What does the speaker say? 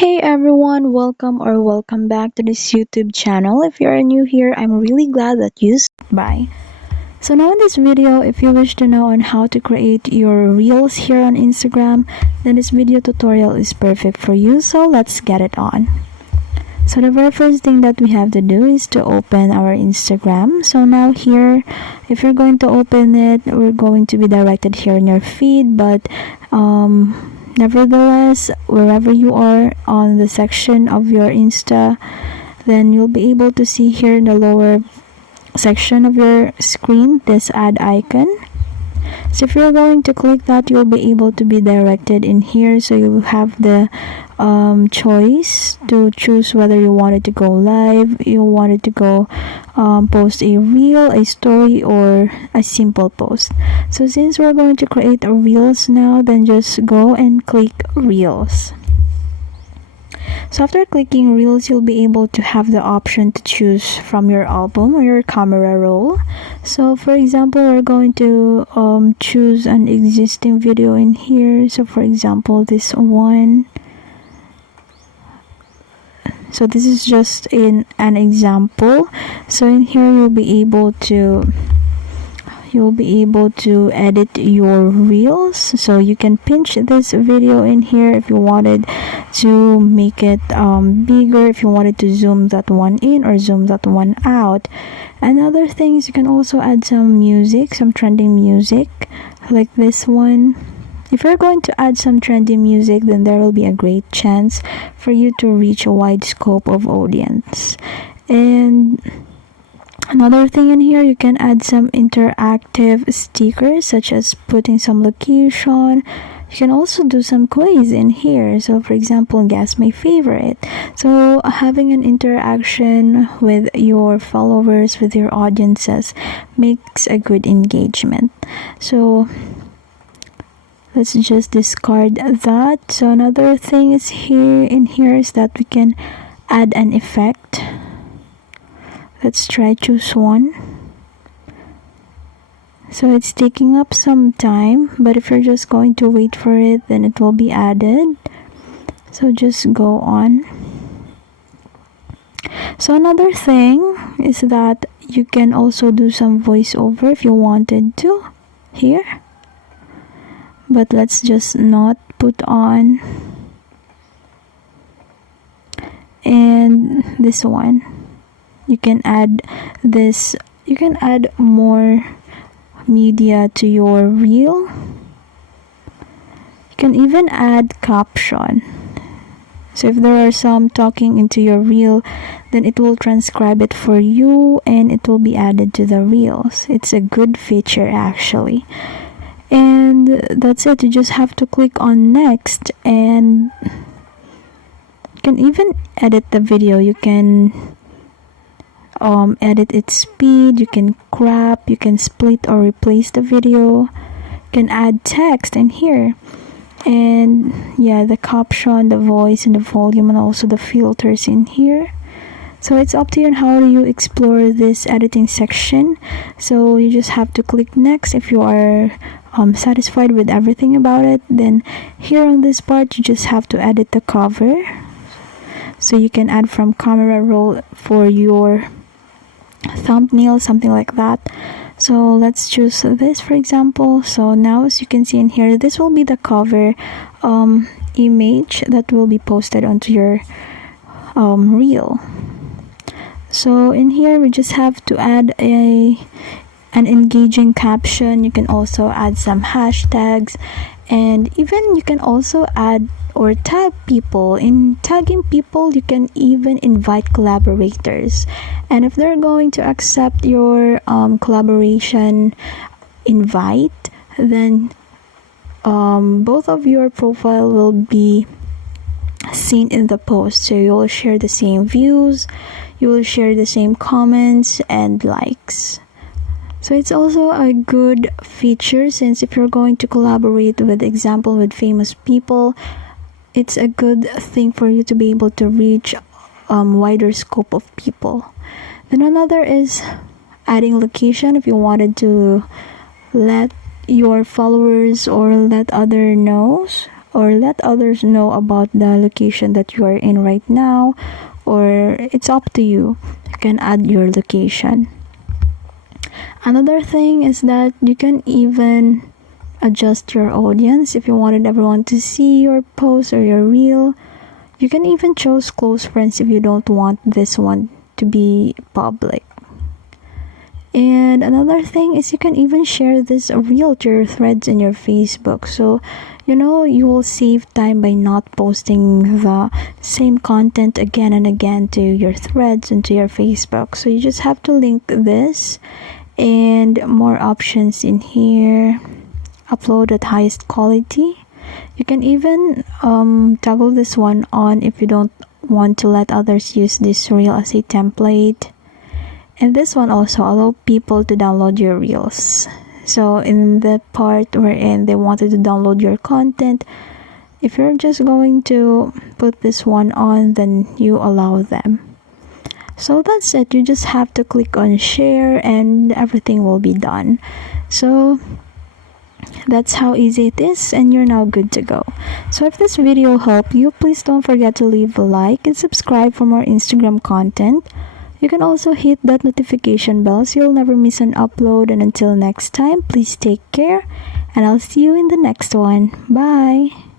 Hey everyone, welcome back to this YouTube channel. If you are new here, I'm really glad that you stopped by. So now in this video, if you wish to know on how to create your reels here on Instagram, then this video tutorial is perfect for you. So let's get it on. So the very first thing that we have to do is to open our Instagram. So now here, if you're going to open it, we're going to be directed here in your feed, but nevertheless, wherever you are on the section of your Insta, then you'll be able to see here in the lower section of your screen this add icon. So if you're going to click that, you'll be able to be directed in here. So you have the choice to choose whether you wanted to go live, you wanted to go post a reel, a story, or a simple post. So since we're going to create a reels now, then just go and click reels. So after clicking reels, you'll be able to have the option to choose from your album or your camera roll. So for example, we're going to choose an existing video in here. So for example, this one. So this is just an example. So in here you'll be able to edit your reels. So you can pinch this video in here if you wanted to make it bigger, if you wanted to zoom that one in or zoom that one out. Another thing is you can also add some music, some trending music like this one. If you're going to add some trendy music, then there will be a great chance for you to reach a wide scope of audience. And another thing in here, you can add some interactive stickers, such as putting some location. You can also do some quiz in here. So for example, guess my favorite. So having an interaction with your followers, with your audiences, makes a good engagement. So let's just discard that. So another thing is here is that we can add an effect. Let's try choose one. So it's taking up some time, but if you're just going to wait for it, then it will be added. So just go on. So another thing is that you can also do some voiceover if you wanted to here. But let's just not put on. And this one, you can add this, you can add more media to your reel. You can even add caption. So if there are some talking into your reel, then it will transcribe it for you and it will be added to the reels. It's a good feature actually. And that's it. You just have to click on next, and you can even edit the video. You can edit its speed, you can crop, you can split or replace the video, you can add text in here, and yeah, the caption, the voice, and the volume, and also the filters in here. So it's up to you on how do you explore this editing section. So you just have to click next if you are satisfied with everything about it. Then here on this part, you just have to edit the cover. So you can add from camera roll for your thumbnail, something like that. So let's choose this for example. So now as you can see in here, this will be the cover image that will be posted onto your reel. So in here we just have to add an engaging caption. You can also add some hashtags, and even you can also add or tag people. In tagging people, you can even invite collaborators, and if they're going to accept your collaboration invite, then both of your profile will be seen in the post. So you'll share the same views, you will share the same comments and likes. So it's also a good feature, since if you're going to collaborate with example with famous people, it's a good thing for you to be able to reach wider scope of people. Then another is adding location. If you wanted to let your followers or let other knows or let others know about the location that you are in right now, or it's up to you. You can add your location. Another thing is that you can even adjust your audience if you wanted everyone to see your post or your reel. You can even choose close friends if you don't want this one to be public. And another thing is you can even share this reel to your threads in your Facebook. So, you will save time by not posting the same content again and again to your threads and to your Facebook. So you just have to link this, and more options in here. Upload at highest quality. You can even toggle this one on if you don't want to let others use this reel as a template. And this one also allow people to download your reels. So in the part wherein they wanted to download your content, if you're just going to put this one on, then you allow them. So that's it. You just have to click on share and everything will be done. So that's how easy it is, and you're now good to go. So if this video helped you, please don't forget to leave a like and subscribe for more Instagram content. You can also hit that notification bell so you'll never miss an upload. And until next time, please take care, and I'll see you in the next one. Bye!